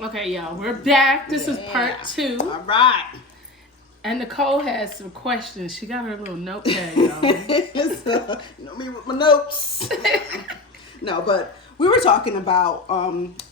Okay, y'all, we're back. This is part 2. All right. And Nicole has some questions. She got her little notepad, y'all. So, you know me with my notes. No, but we were talking about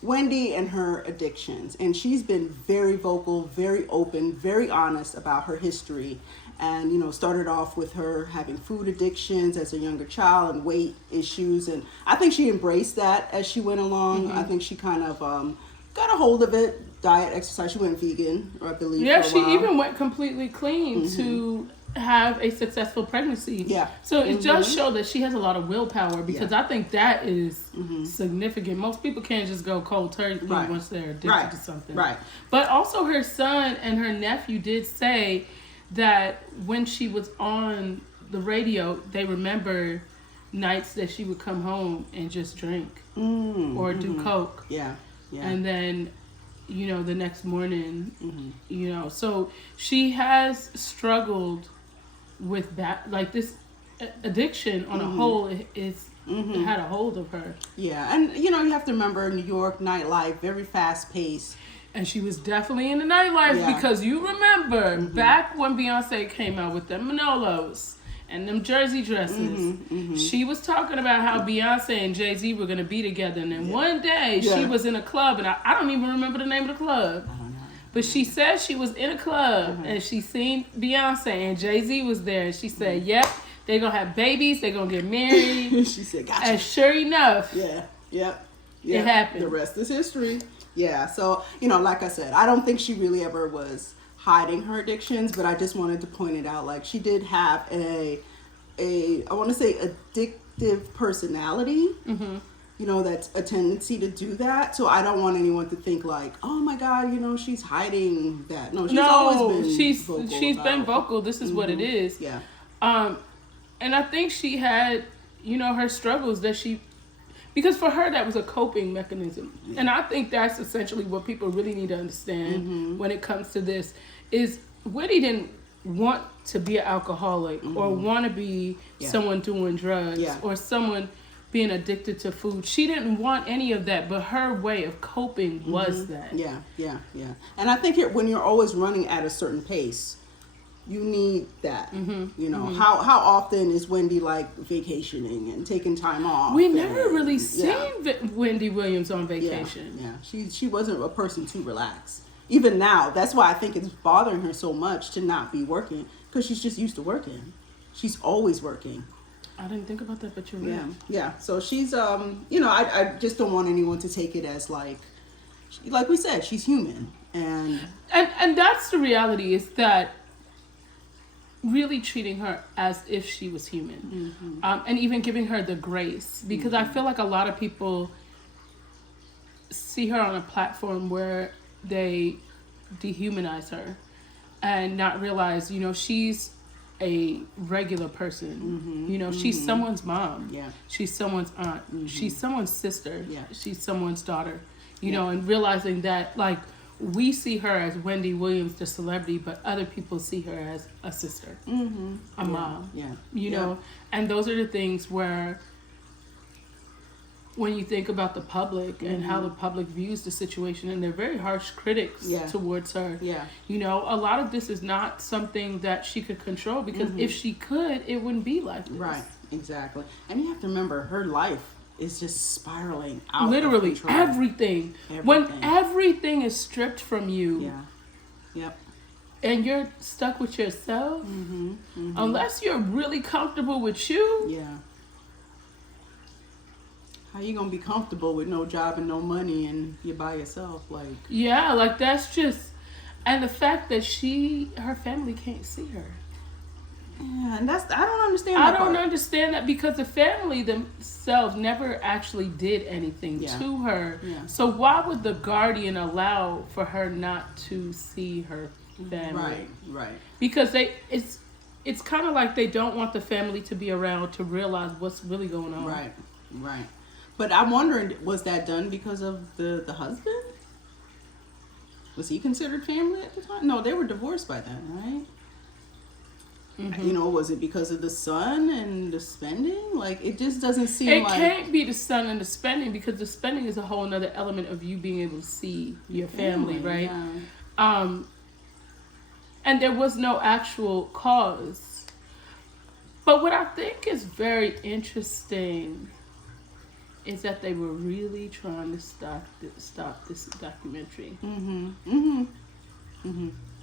Wendy and her addictions. And she's been very vocal, very open, very honest about her history. And, you know, started off with her having food addictions as a younger child and weight issues. And I think she embraced that as she went along. I think she kind of got a hold of it. Diet, exercise. She went vegan, I believe. Yeah, for a she while. even went completely clean to have a successful pregnancy. Yeah. So it does show that she has a lot of willpower, because Yeah. I think that is significant. Most people can't just go cold turkey once they're addicted to something. Right. But also her son and her nephew did say that when she was on the radio, they remember nights that she would come home and just drink or do coke. Yeah. Yeah. And then, you know, the next morning, you know, so she has struggled with that, like this addiction on a whole is it had a hold of her. Yeah, and you know, you have to remember New York nightlife, very fast paced. And she was definitely in the nightlife, because you remember back when Beyonce came out with them Manolos and them jersey dresses, she was talking about how Beyonce and Jay-Z were going to be together. And then one day she was in a club, and I don't even remember the name of the club. But she said she was in a club and she seen Beyonce and Jay-Z was there. And she said, yep, they're going to have babies. They're going to get married. She said, gotcha. And sure enough, it happened. The rest is history. Yeah, so, you know, like I said, I don't think she really ever was hiding her addictions, but I just wanted to point it out. Like, she did have I want to say addictive personality. You know, that's a tendency to do that. So I don't want anyone to think like, oh my God, you know, she's hiding that. No, she's always been she's been vocal. This is what it is. Yeah. And I think she had, you know, her struggles that because for her that was a coping mechanism. Yeah. And I think that's essentially what people really need to understand when it comes to this is Wendy didn't want to be an alcoholic or want to be someone doing drugs or someone being addicted to food. She didn't want any of that, but her way of coping was that. Yeah. And I think when you're always running at a certain pace, you need that. You know, how often is Wendy like vacationing and taking time off? We never really seen Wendy Williams on vacation. Yeah. She wasn't a person to relax. Even now, that's why I think it's bothering her so much to not be working, because she's just used to working. She's always working. I didn't think about that, but you're right. Yeah. So she's, you know, I just don't want anyone to take it as like we said, she's human. And that's the reality, is that really treating her as if she was human. And even giving her the grace. Because I feel like a lot of people see her on a platform where they dehumanize her and not realize, you know, she's a regular person. You know, she's someone's mom. She's someone's aunt. She's someone's sister. She's someone's daughter. You know, and realizing that, like, we see her as Wendy Williams, the celebrity, but other people see her as a sister, a mom. You know, and those are the things where, when you think about the public and how the public views the situation, and they're very harsh critics towards her. You know, a lot of this is not something that she could control, because if she could, it wouldn't be like this. Right, exactly. And you have to remember, her life is just spiraling out. Literally of control. everything. When everything is stripped from you. And you're stuck with yourself, unless you're really comfortable with you. How you gonna be comfortable with no job and no money and you're by yourself? Like, like that's just, and the fact that her family can't see her. And I don't understand that. I don't understand that, because the family themselves never actually did anything to her. So why would the guardian allow for her not to see her family? Right. Because it's kind of like they don't want the family to be around to realize what's really going on. Right. But I'm wondering, was that done because of the husband? Was he considered family at the time? No, they were divorced by then, right? You know, was it because of the son and the spending? Like, it just doesn't seem It like... can't be the son and the spending, because the spending is a whole nother element of you being able to see your family, right? Yeah. And there was no actual cause. But what I think is very interesting is that they were really trying to stop this documentary.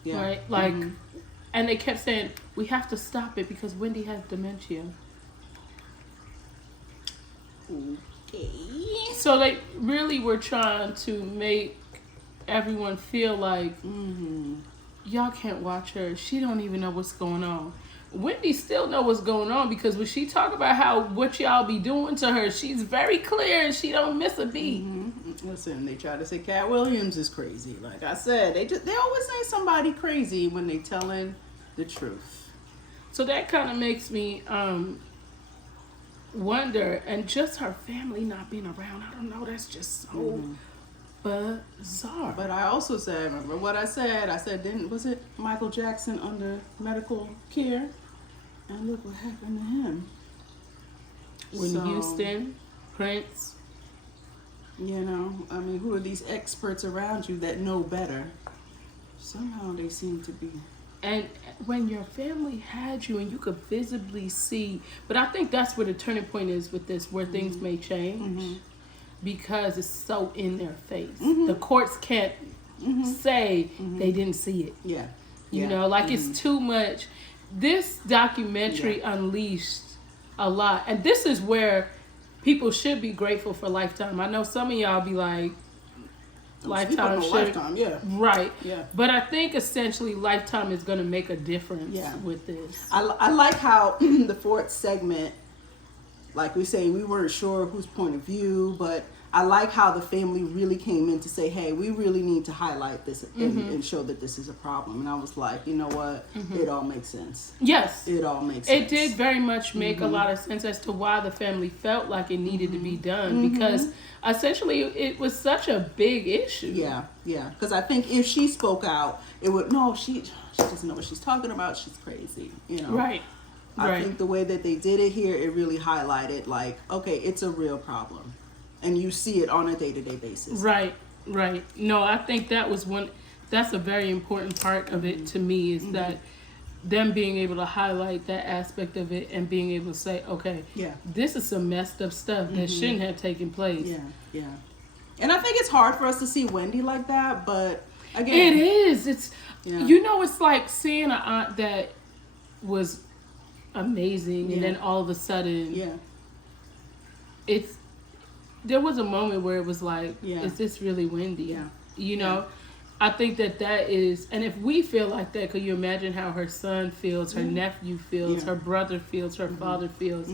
Yeah. Right? Like, and they kept saying, we have to stop it because Wendy has dementia. Okay. So they really were trying to make everyone feel like, y'all can't watch her. She don't even know what's going on. Wendy still know what's going on, because when she talk about what y'all be doing to her, she's very clear and she don't miss a beat. Listen, they try to say Cat Williams is crazy. Like I said, they always say somebody crazy when they telling the truth. So that kind of makes me wonder, and just her family not being around, I don't know, that's just so bizarre. But I also said, remember what I said? I said, was it Michael Jackson under medical care? And look what happened to him. Whitney Houston, Prince. You know, I mean, who are these experts around you that know better? Somehow they seem to be. And when your family had you and you could visibly see, but I think that's where the turning point is with this, where things may change, because it's so in their face. The courts can't say they didn't see it. Yeah. You know, like it's too much. This documentary unleashed a lot. And this is where people should be grateful for Lifetime. I know some of y'all be like, Lifetime should. Lifetime, yeah. Right. Yeah. But I think essentially Lifetime is going to make a difference with this. I like how the fourth segment, like we say, we weren't sure whose point of view, but I like how the family really came in to say, hey, we really need to highlight this and show that this is a problem. And I was like, you know what? It all makes sense. Yes. It all makes sense. It did very much make a lot of sense as to why the family felt like it needed to be done, because essentially it was such a big issue. Yeah, yeah. Because I think if she spoke out, it would, no, she doesn't know what she's talking about. She's crazy, you know. Right. I think the way that they did it here, it really highlighted, like, okay, it's a real problem. And you see it on a day-to-day basis. Right, right. No, I think that's a very important part of it to me, is that them being able to highlight that aspect of it and being able to say, okay, this is some messed up stuff that shouldn't have taken place. Yeah, yeah. And I think it's hard for us to see Wendy like that, but again. It is. It's, you know, it's like seeing an aunt that was amazing and then all of a sudden there was a moment where it was like, is this really Wendy? Yeah. You know, I think that is, and if we feel like that, could you imagine how her son feels, her nephew feels, her brother feels, her father feels,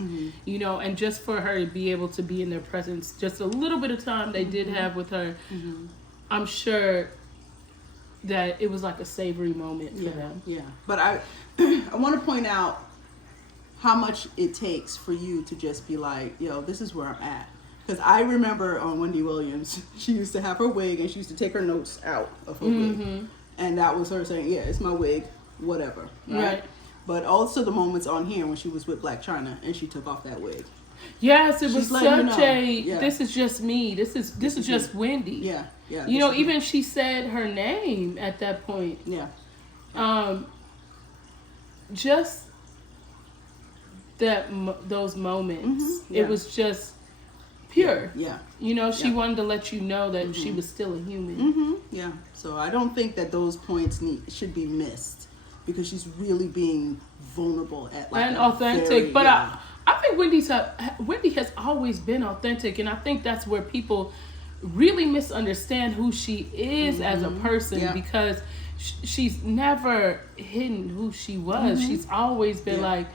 you know, and just for her to be able to be in their presence, just a little bit of time they did have with her, I'm sure that it was like a savory moment for them. Yeah, but I want to point out how much it takes for you to just be like, yo, this is where I'm at. Because I remember on Wendy Williams, she used to have her wig and she used to take her notes out of her wig. And that was her saying, yeah, it's my wig, whatever. Right? But also the moments on here when she was with Black China and she took off that wig. Yes, it was such this is just me. This is just Wendy. Yeah, yeah. You know, even she said her name at that point. Yeah. Just those moments. It was just pure. Yeah. You know, she wanted to let you know that she was still a human. Yeah. So I don't think that those points should be missed, because she's really being vulnerable and authentic. But I think Wendy has always been authentic, and I think that's where people really misunderstand who she is as a person, because she's never hidden who she was. She's always been like,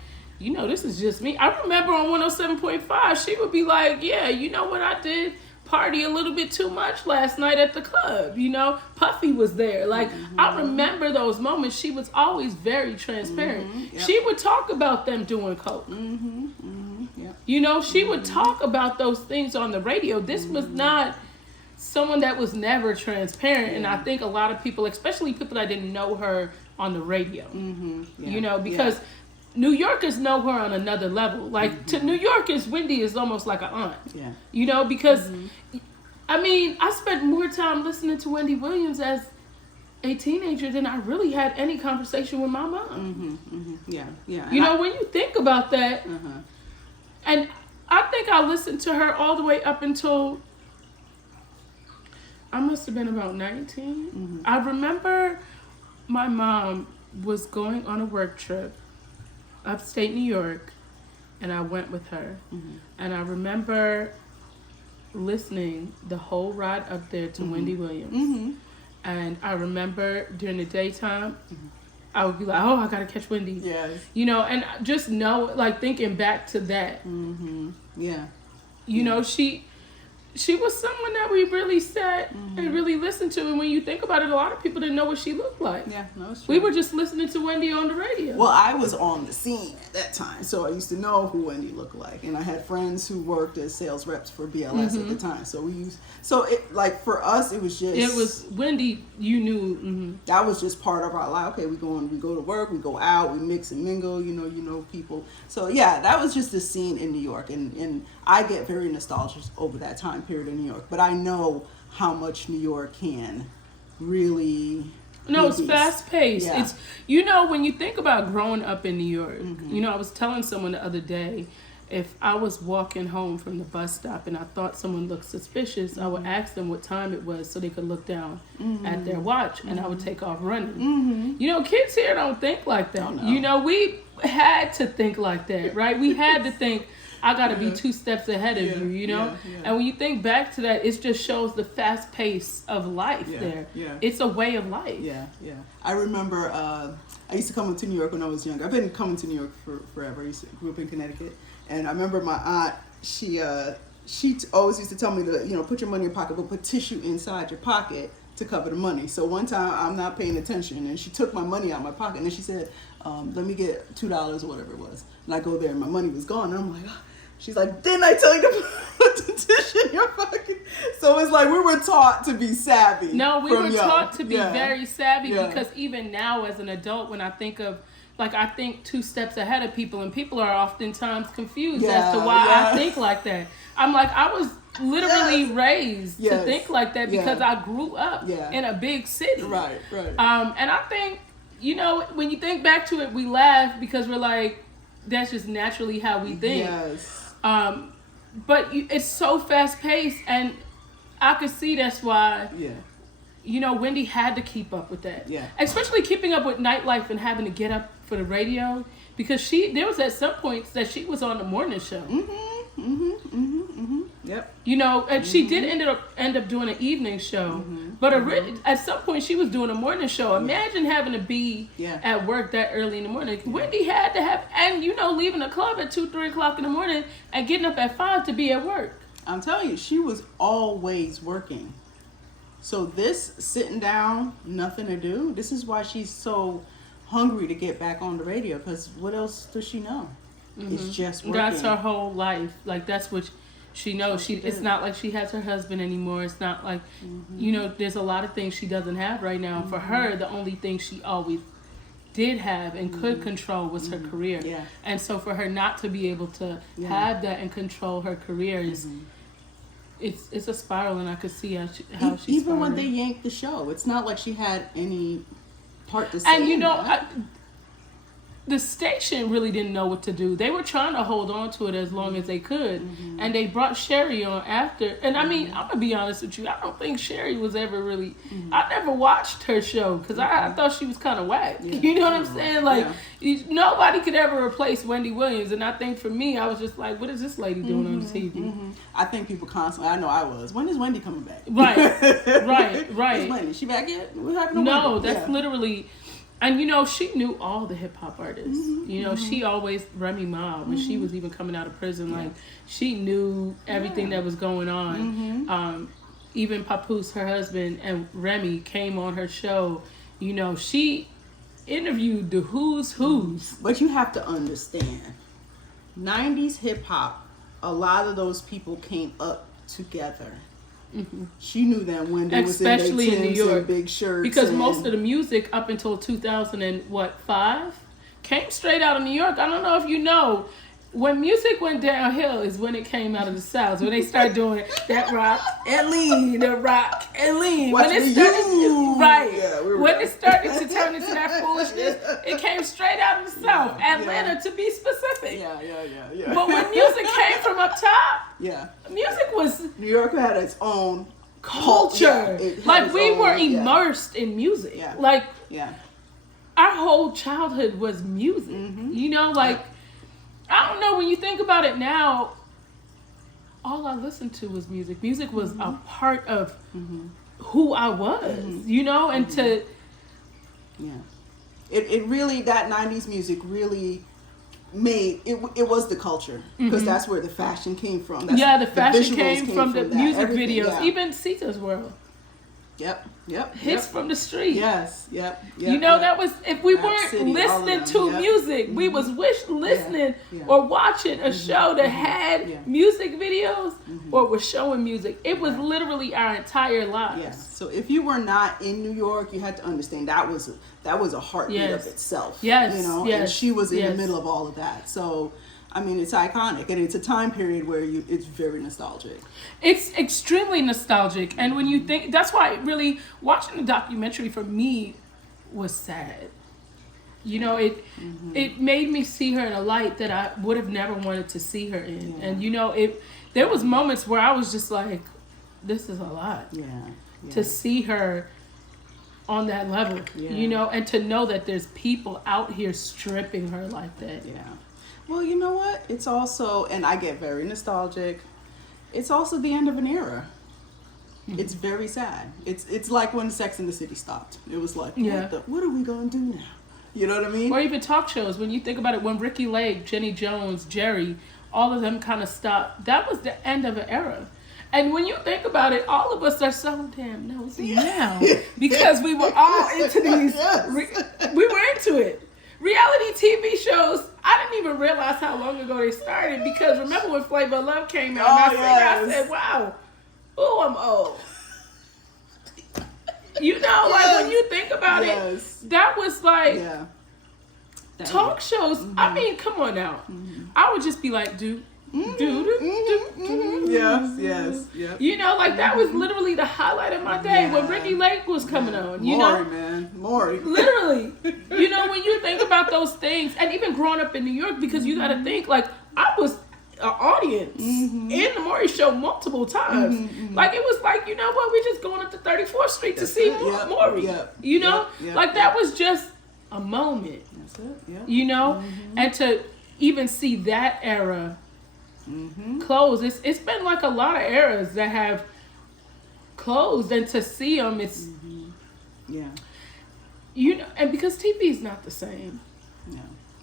you know, this is just me. I remember on 107.5, she would be like, yeah, you know what, I did party a little bit too much last night at the club. You know, Puffy was there. Like, I remember those moments. She was always very transparent. She would talk about them doing coke. You know, she would talk about those things on the radio. This was not someone that was never transparent. And I think a lot of people, especially people that didn't know her on the radio, you know, because New Yorkers know her on another level. Like, to New Yorkers, Wendy is almost like an aunt. Yeah. You know, because, I mean, I spent more time listening to Wendy Williams as a teenager than I really had any conversation with my mom. Yeah, yeah. You know, when you think about that, and I think I listened to her all the way up until I must have been about 19. I remember my mom was going on a work trip upstate New York, and I went with her. And I remember listening the whole ride up there to Wendy Williams. And I remember during the daytime, I would be like, oh, I gotta catch Wendy. Yes. You know, and just know, like, thinking back to that. Yeah. You know, she was someone that we really sat and really listened to. And when you think about it, a lot of people didn't know what she looked like. Yeah, no, it's true. We were just listening to Wendy on the radio. Well, I was on the scene at that time, so I used to know who Wendy looked like. And I had friends who worked as sales reps for BLS at the time. So for us, it was just... It was Wendy, you knew. That was just part of our life. Okay, we go to work, we go out, we mix and mingle, you know people. So yeah, that was just the scene in New York. And I get very nostalgic over that time period in New York. But I know how much New York can really... No, it's fast paced. Yeah. It's, you know, when you think about growing up in New York, you know, I was telling someone the other day, if I was walking home from the bus stop and I thought someone looked suspicious, I would ask them what time it was so they could look down at their watch, and I would take off running. You know, kids here don't think like that. Oh, no. You know, we had to think like that, right? We had to think, I got to be 2 steps ahead of you, you know? And when you think back to that, it just shows the fast pace of life there. Yeah. It's a way of life. Yeah. I remember I used to come to New York when I was younger. I've been coming to New York for forever. I grew up in Connecticut. And I remember my aunt, she always used to tell me to, you know, put your money in your pocket, but put tissue inside your pocket to cover the money. So one time I'm not paying attention, and she took my money out of my pocket, and then she said, let me get $2 or whatever it was. And I go there, and my money was gone. And I'm like, oh. She's like, didn't I tell you to put the tissue in your pocket? So it's like we were taught to be savvy. No, we were taught to be Yeah. very savvy Yeah. because even now as an adult, when I think of, like, I think 2 steps ahead of people, and people are oftentimes confused as to why I think like that. I'm like, I was literally raised to think like that because I grew up in a big city. Right. And I think, you know, when you think back to it, we laugh because we're like, that's just naturally how we think. Yes. But it's so fast paced, and I could see that's why. You know, Wendy had to keep up with that. Yeah. Especially keeping up with nightlife and having to get up for the radio, because there was at some points that she was on the morning show. Yep. You know, and she did end up doing an evening show, but at some point she was doing a morning show. Imagine having to be at work that early in the morning. Wendy had to have, and you know, leaving the club at 2-3 o'clock in the morning and getting up at 5 to be at work. I'm telling you, she was always working. So this sitting down, nothing to do, this is why she's so hungry to get back on the radio, because what else does she know? It's just working. That's her whole life. Like, that's what she knows. It's not like she has her husband anymore. It's not like, you know, there's a lot of things she doesn't have right now. For her, the only thing she always did have and could control was her career. Yeah. And so for her not to be able to have that and control her career is... It's a spiral, and I could see how she's even spiraling. when they yanked the show, it's not like she had any part to say. And you know, the station really didn't know what to do. They were trying to hold on to it as long as they could, and they brought Sherry on after. And I mean, I'm gonna be honest with you, I don't think Sherry was ever really. I never watched her show because I thought she was kind of whack. You know what I'm saying? Like nobody could ever replace Wendy Williams, and I think for me, I was just like, what is this lady doing on the TV? I think people constantly. I know I was. When is Wendy coming back? Right. Is Wendy? Is she back yet? What happened to No, Wendy? that's literally. And, you know, she knew all the hip-hop artists. You know, she always, Remy Ma, when she was even coming out of prison, like, she knew everything that was going on. Even Papoose, her husband, and Remy came on her show. You know, she interviewed the who's. But you have to understand, 90s hip-hop, a lot of those people came up together. She knew them when they was especially in New York, and big shirts. Because most of the music up until 2005, came straight out of New York. I don't know if you know, when music went downhill is when it came out of the South. When they started doing that rock and lean, the rock and lean. Watch when it started, right. When it started to turn into that foolishness, it came straight out of the South. Atlanta, to be specific. Yeah. But when music came from up top, music was... New York had its own culture. Like, we were immersed in music. Like, our whole childhood was music. You know, like... I don't know, when you think about it now, all I listened to was music. Music was a part of who I was, you know, and to... Yeah. It really, that 90s music really made, it was the culture, because that's where the fashion came from. The fashion came from the music videos, even Sita's World. Hits from the street. You know, that was, if we weren't listening to music, we was listening or watching a show that had music videos or was showing music. It was literally our entire lives. So if you were not in New York, you had to understand that was a heartbeat of itself. You know, and she was in the middle of all of that. So I mean, it's iconic, and it's a time period where it's very nostalgic. It's extremely nostalgic, and when you think, that's why really watching the documentary for me was sad. You know, it made me see her in a light that I would have never wanted to see her in, and you know, there was moments where I was just like, this is a lot. To see her on that level, you know, and to know that there's people out here stripping her like that. Well, you know what? It's also, and I get very nostalgic, it's also the end of an era. It's very sad. It's like when Sex and the City stopped. It was like, what are we going to do now? You know what I mean? Or even talk shows. When you think about it, when Ricky Lake, Jenny Jones, Jerry, all of them kind of stopped, that was the end of an era. And when you think about it, all of us are so damn nosy now. Because we were all into these, we were into it. Reality TV shows, I didn't even realize how long ago they started, because remember when Flavor of Love came out, I said, wow, I'm old. You know, like when you think about it, that was like, talk shows, I mean, come on now. I would just be like, Yes. You know, like that was literally the highlight of my day when Ricky Lake was coming on. You know, Maury. Literally, you know, when you think about those things, and even growing up in New York, because you got to think, like, I was an audience in the Maury show multiple times. Like, it was like, you know what, we're just going up to 34th Street to see Maury. You know, like that was just a moment. That's it. You know, and to even see that era close, it's been like a lot of eras that have closed, and to see them, it's you know, and because TV is not the same.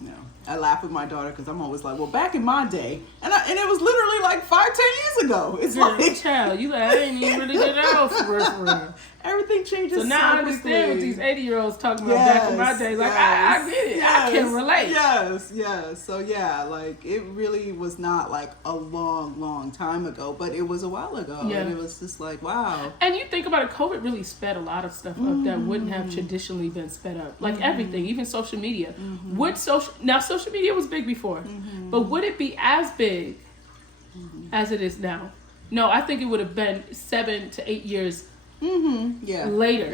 No. I laugh with my daughter because I'm always like, well, back in my day, and it was literally like 5-10 years ago. It's like, child, you like, I ain't even really did that for real. Everything changes. So now I understand what these 80-year-olds talking about back in my day. Like, I get it. I can relate. Yes. So yeah, like it really was not like a long time ago, but it was a while ago. And it was just like, wow. And you think about it, COVID really sped a lot of stuff up that wouldn't have traditionally been sped up. Like everything, even social media. Now social media was big before, but would it be as big as it is now? No, I think it would have been 7 to 8 years later.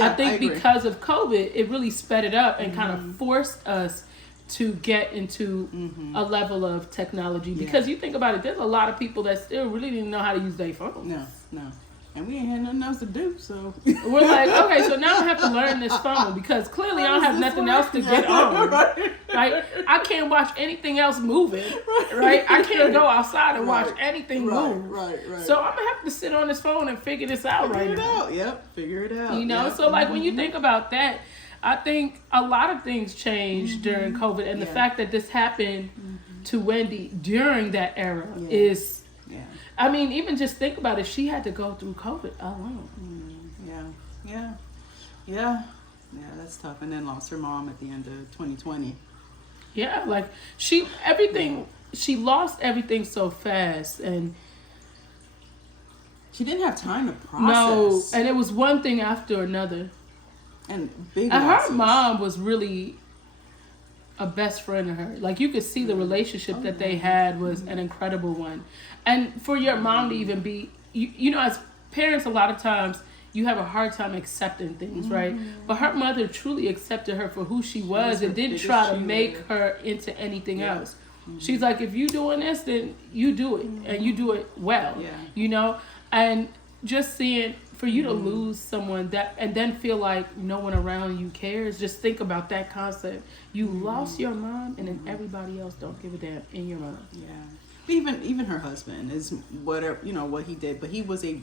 I think because of COVID, it really sped it up and kind of forced us to get into a level of technology. Because you think about it, there's a lot of people that still really didn't know how to use their phone. No. And we ain't had nothing else to do, so we're like, okay, so now I have to learn this phone because clearly I don't have nothing else to get on. Right? I can't watch anything else moving. Right? I can't go outside and watch anything move. Right. So I'm gonna have to sit on this phone and figure this out Figure it out. Figure it out. You know, so like when you think about that, I think a lot of things changed during COVID, and the fact that this happened to Wendy during that era is. I mean, even just think about it. She had to go through COVID alone. Yeah, that's tough. And then lost her mom at the end of 2020. Yeah, like she lost everything so fast, and she didn't have time to process. No, and it was one thing after another. And big and her mom was really a best friend to her. Like, you could see the relationship that they had was an incredible one. And for your mom to even be, you know, as parents, a lot of times you have a hard time accepting things, right? But her mother truly accepted her for who she was and didn't try to make her into anything else. She's like, if you doing this, then you do it, and you do it well, you know? And just seeing, for you to lose someone that, and then feel like no one around you cares, just think about that concept. You lost your mom, and then everybody else don't give a damn in your mom. Yeah. Even her husband is whatever, you know, what he did, but he was a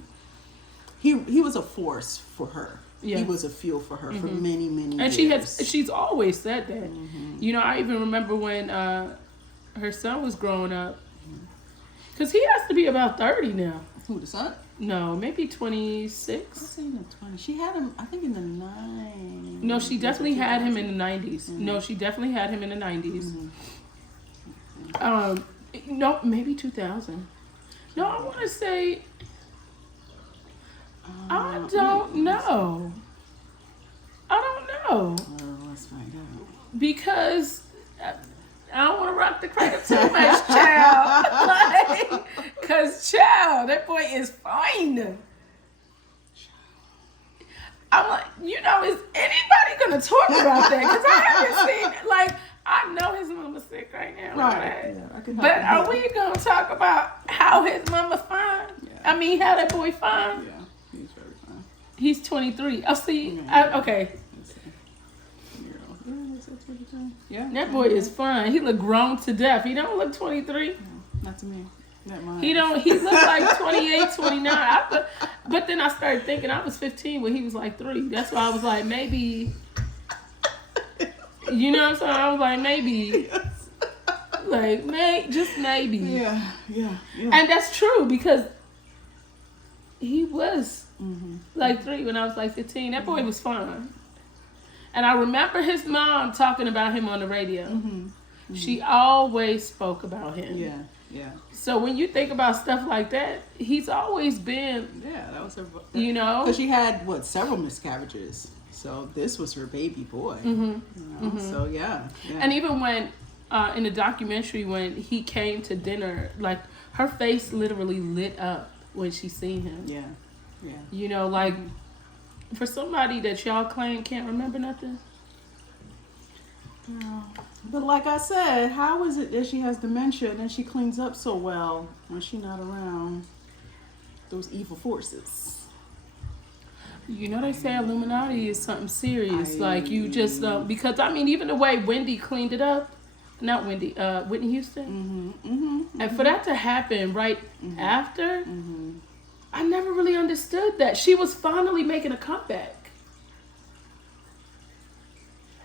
force for her. He was a fuel for her for many, many years. And she's always said that. You know, I even remember when her son was growing up, because he has to be about 30 now. Who, the son? No, maybe 26. I was saying the 20. She had him, I think, in the 90s. No, she definitely had him in the 90s. No, she definitely had him in the 90s. No, maybe 2000. No, I want to say, I don't know. Let's find out. Because I don't want to rock the cradle too much, child. Like, cause child, that boy is fine. I'm like, you know, is anybody gonna talk about that? Cause I haven't seen it. Like, I know his mama's sick right now. Right. Yeah, but are we gonna talk about how his mama's fine? Yeah. I mean, how that boy fine? Yeah, he's very fine. He's 23. Oh, see, okay. Yeah, that boy is fine. He look grown to death. He don't look 23. No, not to me. Not mine. He don't. He look like 28, 29. But then I started thinking I was 15 when he was like 3. That's why I was like, maybe. You know what I'm saying? I was like, maybe. Like, just maybe. Yeah. And that's true because he was like 3 when I was like 15. That boy was fine. And I remember his mom talking about him on the radio. She always spoke about him. Yeah. So when you think about stuff like that, he's always been. Yeah, that was her. You know, because she had several miscarriages. So this was her baby boy. You know? So yeah. And even when in the documentary, when he came to dinner, like her face literally lit up when she seen him. Yeah. You know, like. For somebody that y'all claim can't remember nothing. But like I said, how is it that she has dementia and then she cleans up so well when she's not around those evil forces? You know, they say Illuminati is something serious. Like, you just don't. Because, I mean, even the way Wendy cleaned it up. Not Wendy, Whitney Houston. And for that to happen right after... I never really understood that. She was finally making a comeback.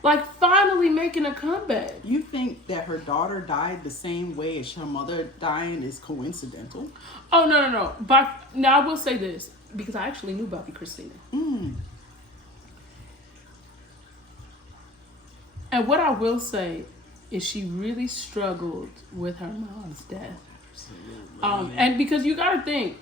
Like, finally making a comeback. You think that her daughter died the same way as her mother dying is coincidental? Oh, no. But now I will say this, because I actually knew Bobby Christina. And what I will say is she really struggled with her mom's death. Absolutely. And because you got to think,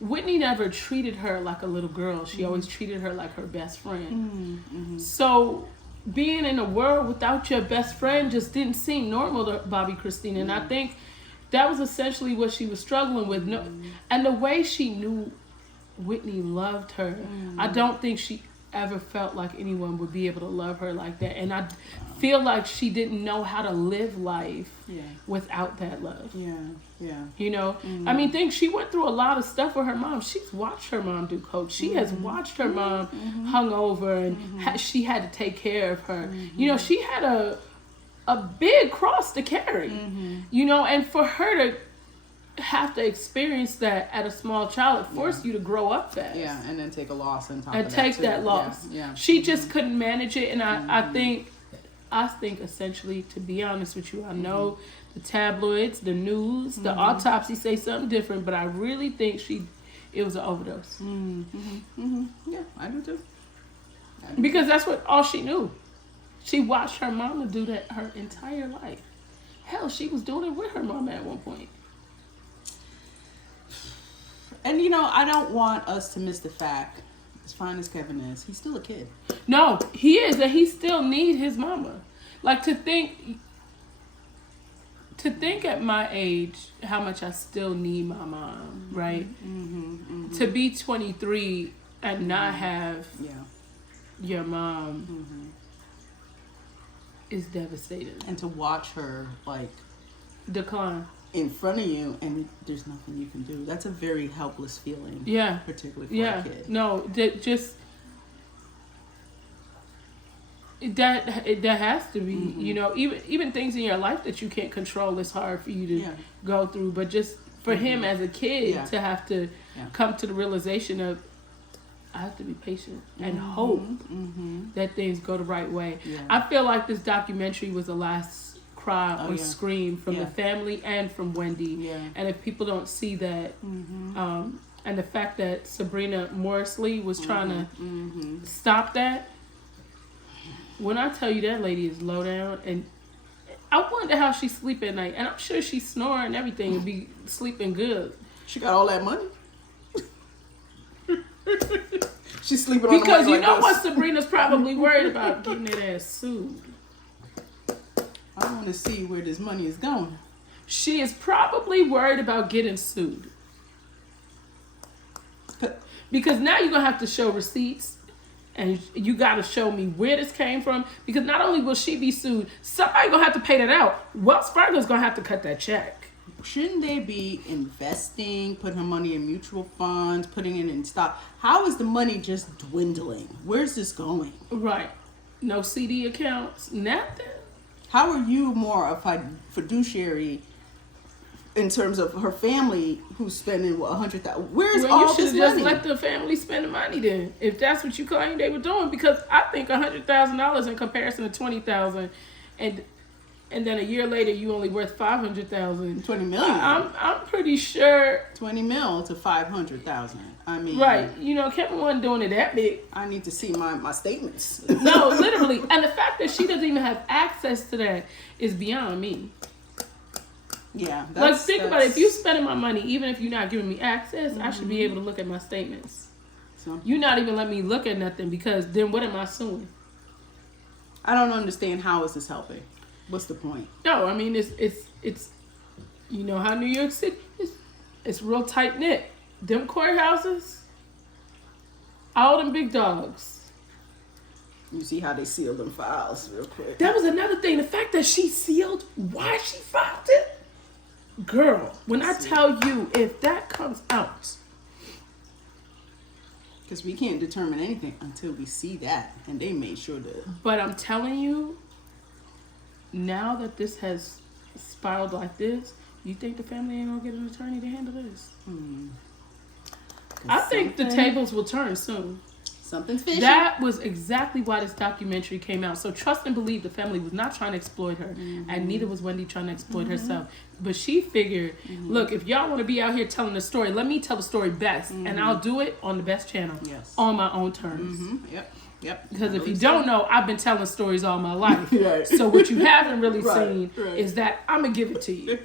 Whitney never treated her like a little girl. She always treated her like her best friend. So being in a world without your best friend just didn't seem normal to Bobby Christina. And I think that was essentially what she was struggling with. And the way she knew Whitney loved her, I don't think she ever felt like anyone would be able to love her like that. And I feel like she didn't know how to live life without that love. You know, I mean, she went through a lot of stuff with her mom. She's watched her mom do coke. She has watched her mom hung over, and she had to take care of her. You know, she had a big cross to carry. You know, and for her to have to experience that at a small child, it forced you to grow up fast. Yeah, and then take a loss on top and of take that loss. Yeah. She just couldn't manage it, and I think essentially, to be honest with you, I know the tabloids, the news, the autopsy say something different, but I really think it was an overdose. Yeah, I do too. Because that's all she knew. She watched her mama do that her entire life. Hell, she was doing it with her mama at one point. And you know, I don't want us to miss the fact, as fine as Kevin is, he's still a kid. No, he is, and he still needs his mama. Like to think at my age how much I still need my mom, right? To be 23 and not have your mom is devastating. And to watch her like decline in front of you and there's nothing you can do. That's a very helpless feeling. Yeah. Particularly for a kid. No, that just that has to be, you know, even things in your life that you can't control, it's hard for you to go through. But just for him as a kid to have to come to the realization of, I have to be patient and hope that things go the right way. Yeah. I feel like this documentary was the last cry or scream from the family and from Wendy. Yeah. And if people don't see that, and the fact that Sabrina Morsley was trying to stop that, when I tell you that lady is low down, and I wonder how she sleep at night, and I'm sure she's snoring and everything and be sleeping good. She got all that money. She's sleeping on the money. Because you know what Sabrina's probably worried about, getting that ass sued. I want to see where this money is going. She is probably worried about getting sued. Because now you're going to have to show receipts. And you got to show me where this came from. Because not only will she be sued, somebody's going to have to pay that out. Wells Fargo's going to have to cut that check. Shouldn't they be investing, putting her money in mutual funds, putting it in stock? How is the money just dwindling? Where's this going? Right. No CD accounts, nothing. How are you more a fiduciary in terms of her family who's spending $100,000? Where's all this money? You should just let the family spend the money then, if that's what you claim they were doing. Because I think $100,000 in comparison to $20,000, and then a year later you only worth $500,000. $20 million. I'm pretty sure. $20 million to $500,000. I mean, right? You know, Kevin wasn't doing it that big. I need to see my statements. No, literally, and the fact that she doesn't even have access to that is beyond me. Yeah. Like, think about it. If you're spending my money, even if you're not giving me access, I should be able to look at my statements. So you're not even letting me look at nothing, because then what am I suing? I don't understand, how is this helping? What's the point? No, I mean, it's you know how New York City is. It's real tight knit. Them courthouses, all them big dogs. You see how they seal them files real quick. That was another thing. The fact that she sealed why she filed it. Girl, when I tell you, if that comes out. Because we can't determine anything until we see that. And they made sure to. But I'm telling you, now that this has spiraled like this, you think the family ain't gonna get an attorney to handle this? I think the tables will turn soon. Something's fishy. That was exactly why this documentary came out. So trust and believe the family was not trying to exploit her, and neither was Wendy trying to exploit herself. But she figured, look, if y'all want to be out here telling the story, let me tell the story best, and I'll do it on the best channel, on my own terms. Yep. Because if you don't know, I've been telling stories all my life. Right. So what you haven't really seen is that I'm gonna give it to you.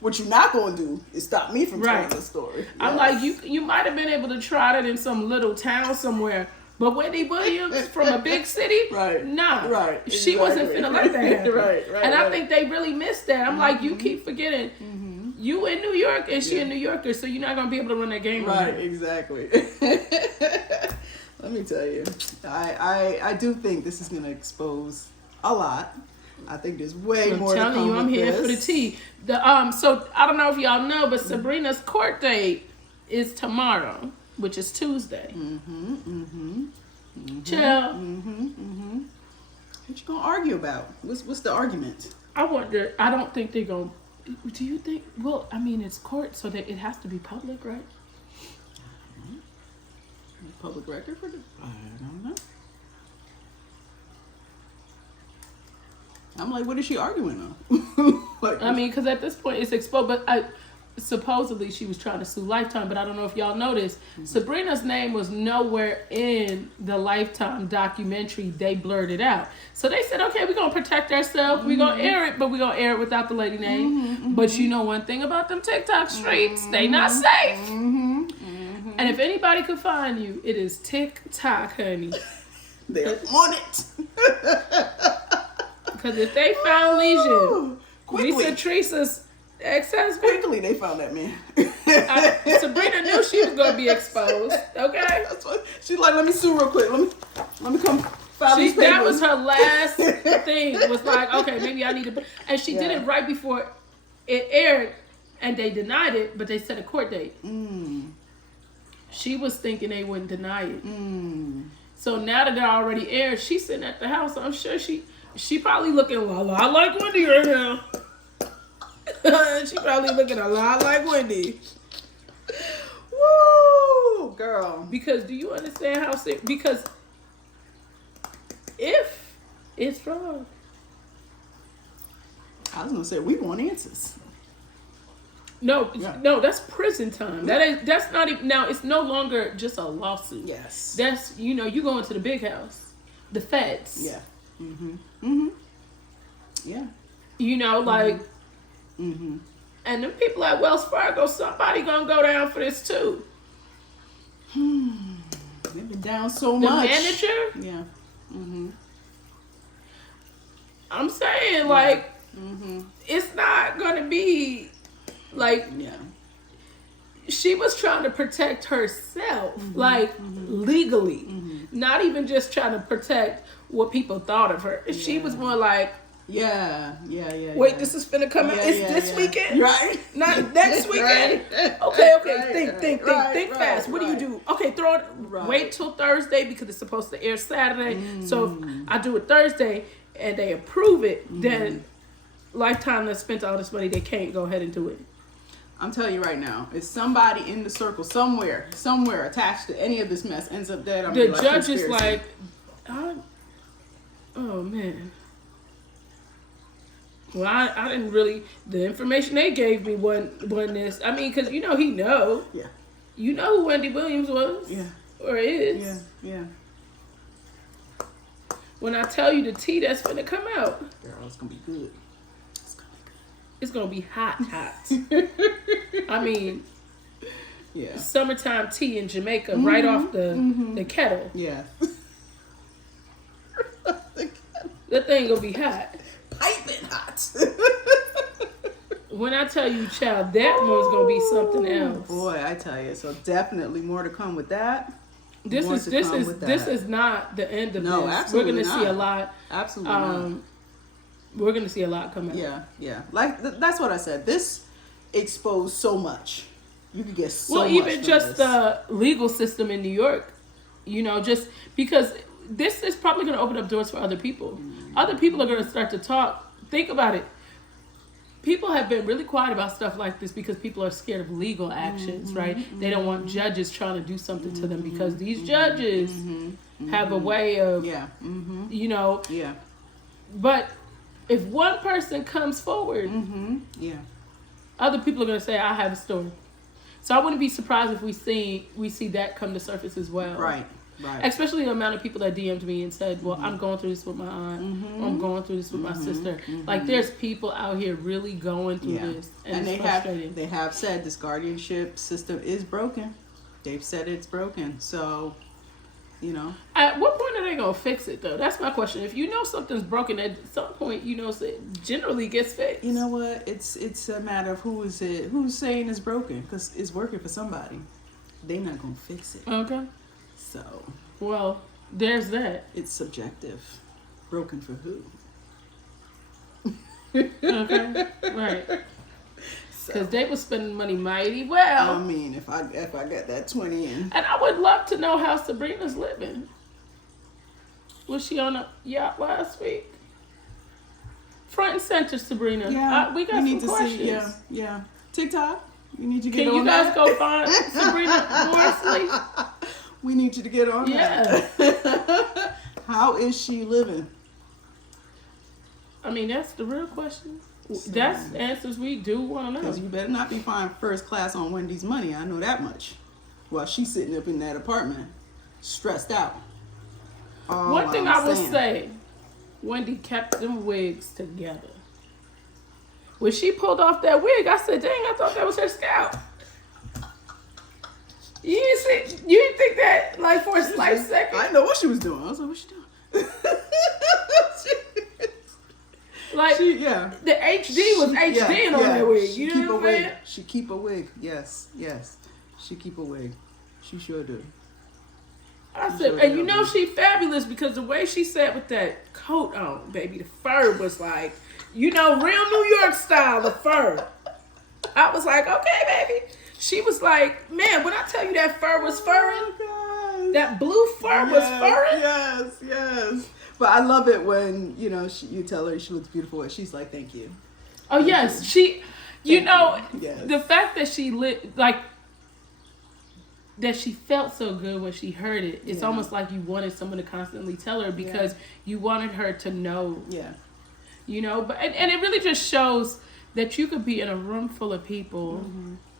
What you're not gonna do is stop me from telling the story. I'm like, you might have been able to try it in some little town somewhere. But Wendy Williams from a big city, nah, she wasn't finna let that happen. And I think they really missed that. I'm like, you keep forgetting, you in New York and she a New Yorker, so you're not gonna be able to run that game. Right, exactly. Let me tell you, I do think this is gonna expose a lot. I think there's way more to come. I'm telling you, I'm here for the tea. So I don't know if y'all know, but Sabrina's court date is tomorrow, which is Tuesday. Chill. What you gonna argue about? What's the argument? I wonder. I don't think they're gonna. Do you think? Well, I mean, it's court, so that it has to be public, right? Public record for the? I don't know. I'm like, what is she arguing on? Like, I mean, because at this point it's exposed, but supposedly she was trying to sue Lifetime, but I don't know if y'all noticed, Sabrina's name was nowhere in the Lifetime documentary. They blurred it out. So they said, okay, we're going to protect ourselves. We're going to air it, but we're going to air it without the lady name. But you know one thing about them TikTok streets, they not safe. And if anybody could find you, it is TikTok, honey. They're on it. Because if they found lesion, quickly. Lisa Teresa's ex-husband, Quickly, they found that man. Sabrina knew she was gonna be exposed. Okay, That's what she's like. Let me sue real quick. Let me come file these papers. That was her last thing. Was like, okay, maybe I need to. And she did it right before it aired, and they denied it, but they set a court date. She was thinking they wouldn't deny it. So now that they're already aired, she's sitting at the house. I'm sure she probably looking a lot like Wendy right now. She probably looking a lot like Wendy. Woo, girl. Because do you understand how sick? Because if it's wrong, I was gonna say we want answers. No, that's prison time. That's not even, now it's no longer just a lawsuit. Yes. That's, you go into the big house. The feds. Yeah. Yeah. Like and them people at Wells Fargo, somebody gonna go down for this too. They've been down so The much. manager? Yeah. I'm saying, it's not gonna be she was trying to protect herself, legally, not even just trying to protect what people thought of her. She was more like, wait, this is finna come out. It's this weekend, right? Not next weekend. Okay. Think fast. What do you do? Okay, throw it. Wait till Thursday because it's supposed to air Saturday. So if I do it Thursday and they approve it, then Lifetime that spent all this money, they can't go ahead and do it. I'm telling you right now, if somebody in the circle somewhere attached to any of this mess ends up dead, I'm the judge is like, oh man. Well, I didn't really. The information they gave me wasn't this. I mean, because he know. Yeah. You know who Wendy Williams was. Yeah. Or is. Yeah. When I tell you the tea that's gonna come out, girl, it's gonna be good. It's gonna be hot. I mean, summertime tea in Jamaica, right off the kettle. Yeah. That thing gonna be hot. Piping hot. When I tell you, child, that one's gonna be something else. Boy, I tell you. So definitely more to come with that. This is not the end of this. Absolutely We're gonna see a lot. Absolutely not. We're gonna see a lot come out. Yeah. That's what I said. This exposed so much. You could get so much. Well, even just the legal system in New York, just because this is probably gonna open up doors for other people. Other people are gonna start to talk. Think about it. People have been really quiet about stuff like this because people are scared of legal actions, right? They don't want judges trying to do something to them because these judges have a way of, But if one person comes forward, other people are going to say, I have a story. So I wouldn't be surprised if we see that come to surface as well. Right. Especially the amount of people that DM'd me and said, well, I'm going through this with my aunt, or I'm going through this with my sister. Like, there's people out here really going through this. And it's frustrating. They have said this guardianship system is broken. They've said it's broken. So, At what point are they going to fix it, though? That's my question. If you know something's broken, at some point, it generally gets fixed. You know what? It's a matter of who's saying it's broken, because it's working for somebody. They're not going to fix it. Okay. So, well, there's that. It's subjective. Broken for who? Okay, right. Because they were spending money mighty well. I mean, if I got that 20 in. And I would love to know how Sabrina's living. Was she on a yacht last week? Front and center, Sabrina. Yeah, we got some questions. See, yeah. TikTok. We need you to get on Can you guys that. go find Sabrina Morsley? We need you to get on that. How is she living? I mean, that's the real question. That's answers we do want to know. Because you better not be flying first class on Wendy's money. I know that much. While she's sitting up in that apartment, stressed out. One thing I will say, Wendy kept them wigs together. When she pulled off that wig, I said, dang, I thought that was her scalp. You didn't think that, like, for a slight second? I know what she was doing. I was like, what's she doing? Like, the HD was HDing on that wig. You know what I'm saying? She keep a wig. Yes. She keep a wig. She sure do. I said, and you know she fabulous because the way she sat with that coat on, baby, the fur was like, you know, real New York style, the fur. I was like, okay, baby. She was like, man, when I tell you that fur was furring, that blue fur was furring. Yes. But I love it when, you know, you tell her she looks beautiful and she's like, thank you. Oh, yes. She, the fact that she that she felt so good when she heard it, it's almost like you wanted someone to constantly tell her because you wanted her to know. Yeah. You know, but and it really just shows that you could be in a room full of people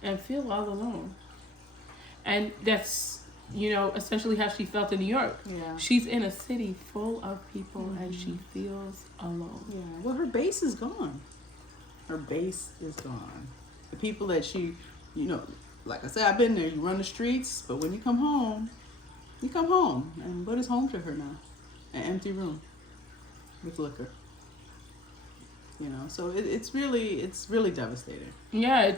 and feel all alone. And that's, you know, essentially how she felt in New York. Yeah. She's in a city full of people and she feels alone. Yeah. Well, her base is gone. Her base is gone. The people that she, you know, like I said, I've been there. You run the streets, but when you come home. And what is home to her now? An empty room with liquor. You know, so it's really devastating. Yeah,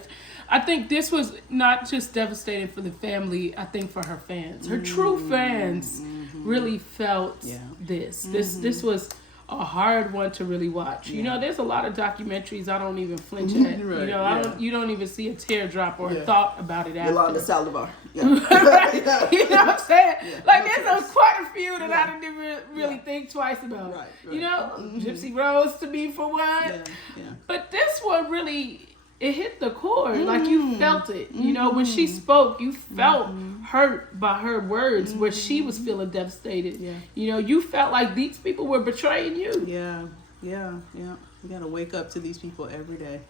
I think this was not just devastating for the family. I think for her fans, her true fans, really felt this. This was a hard one to really watch. You know, there's a lot of documentaries I don't even flinch at. Right, you know, you don't even see a teardrop or a thought about it after. A lot of the saliva. Right? You know what I'm saying? Like there's quite a few that I didn't even really think twice about. Right. You know, Gypsy Rose to me for one. Yeah. But this one really, it hit the core. Like you felt it. You know, when she spoke, you felt hurt by her words where she was feeling devastated. Yeah. You know, you felt like these people were betraying you. Yeah. You gotta wake up to these people every day.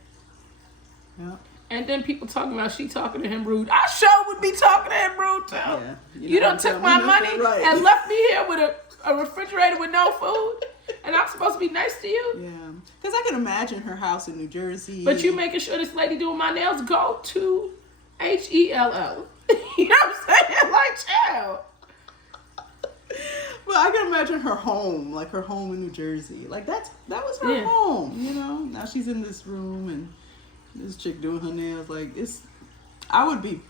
Yeah. And then people talking about she talking to him rude. I sure would be talking to him rude too. Yeah. You done took my money and left me here with a refrigerator with no food. And I'm supposed to be nice to you? Yeah. Because I can imagine her house in New Jersey. But you making sure this lady doing my nails go to HELL. You know what I'm saying? Like, child. Well, I can imagine her home, like her home in New Jersey. Like, that was her home, you know? Now she's in this room and this chick doing her nails. Like, I would be...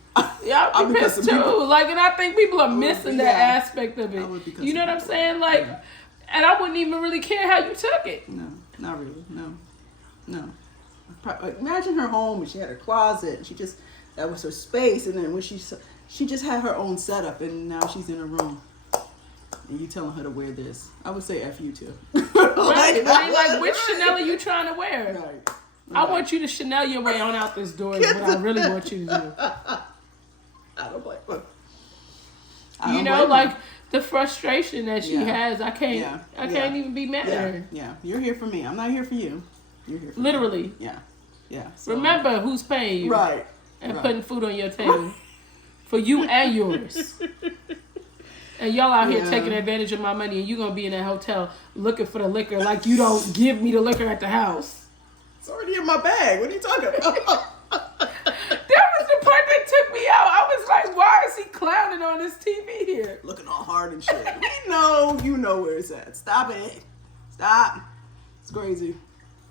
Yeah, I'd be pissed too. People, like, and I think people are missing that aspect of it. You know what I'm saying? Like... Yeah. And I wouldn't even really care how you took it. No, not really. No. Imagine her home and she had her closet and that was her space. And then when she just had her own setup and now she's in a room and you telling her to wear this. I would say F you too. Like which Chanel are you trying to wear? Right. I want you to Chanel your way on out this door is what I really want you to do. I don't blame her. You know, like the frustration that she has, I can't even be mad at her. Yeah, you're here for me. I'm not here for you. You're here for literally. Me. Yeah. So, remember who's paying you. Right. And putting food on your table. For you and yours. And y'all out here taking advantage of my money and you going to be in that hotel looking for the liquor like you don't give me the liquor at the house. It's already in my bag. What are you talking about? That was the part that took me out. I was like, why is he clowning on this TV here? Looking all hard and shit. You know where it's at. Stop it. Stop. It's crazy.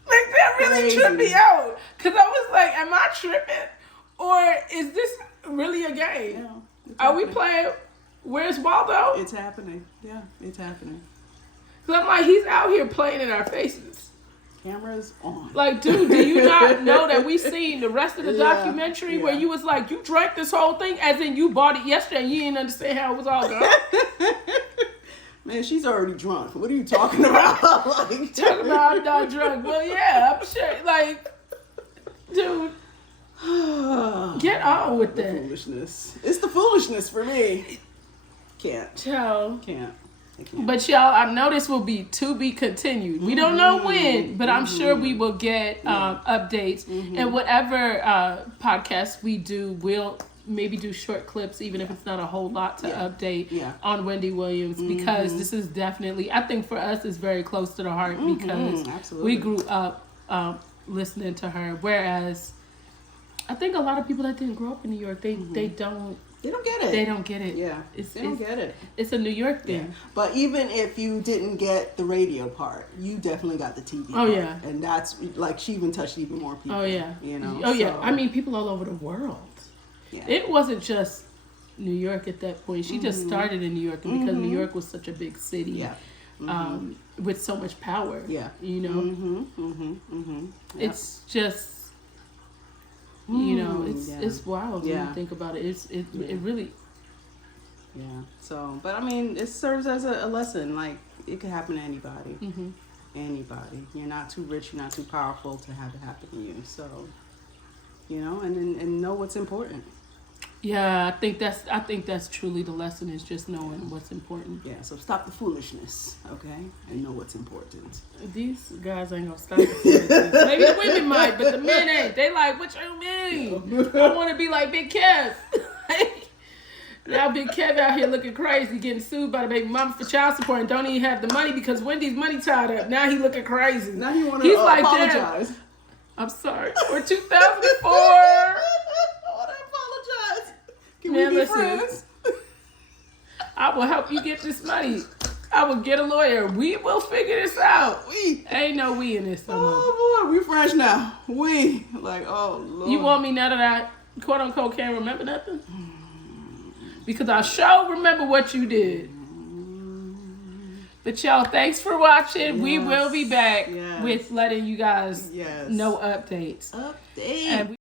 Like, that really tripped me out. Because I was like, am I tripping? Or is this really a game? Yeah, are we playing Where's Waldo? It's happening. Yeah, it's happening. Because I'm like, he's out here playing in our faces. Cameras on. Like, dude, do you not know that we seen the rest of the documentary where you was like, you drank this whole thing as in you bought it yesterday and you didn't understand how it was all going? Man, she's already drunk. What are you talking about? Like, talking about I'm not drunk. Well, yeah, I'm sure. Like, dude, get on with that. Foolishness. It's the foolishness for me. Can't. Can't. But y'all, I know this will be to be continued. We don't know when, but I'm sure we will get updates. And whatever podcast we do, we'll maybe do short clips, even if it's not a whole lot to update on Wendy Williams, because this is definitely, I think for us, it's very close to the heart because we grew up listening to her. Whereas I think a lot of people that didn't grow up in New York, they don't They don't get it. They don't get it. Yeah, they don't get it. It's a New York thing. Yeah. But even if you didn't get the radio part, you definitely got the TV part. Yeah. And that's, like, she even touched even more people. Oh, yeah. You know? Oh, yeah. I mean, people all over the world. Yeah. It wasn't just New York at that point. She just started in New York, and because New York was such a big city, Yeah. with so much power. Yeah. You know? Yep. It's just... You know, it's wild when Yeah. you think about it. It really. Yeah. So, but I mean, it serves as a lesson. Like, it could happen to anybody. Anybody. You're not too rich. You're not too powerful to have it happen to you. So, you know, and know what's important. Yeah, I think that's truly the lesson, is just knowing what's important. Yeah. So stop the foolishness, okay, and know what's important. These guys ain't gonna stop the foolishness. Maybe the women might, but the men ain't. They like, what you mean? I want to be like Big Kev. Now Big Kev out here looking crazy, getting sued by the baby mama for child support, and don't even have the money because Wendy's money tied up. Now he looking crazy. Now he want to like, apologize. Damn, I'm sorry. We're 2004. I want to apologize. Can Man, we be listen. friends? I will help you get this money. I will get a lawyer. We will figure this out. Ain't no we in this no more. Oh boy, we French now. We like, oh Lord. You want me now that I quote unquote can't remember nothing? Because I sure remember what you did. But y'all, thanks for watching. We will be back with letting you guys know updates. Update. And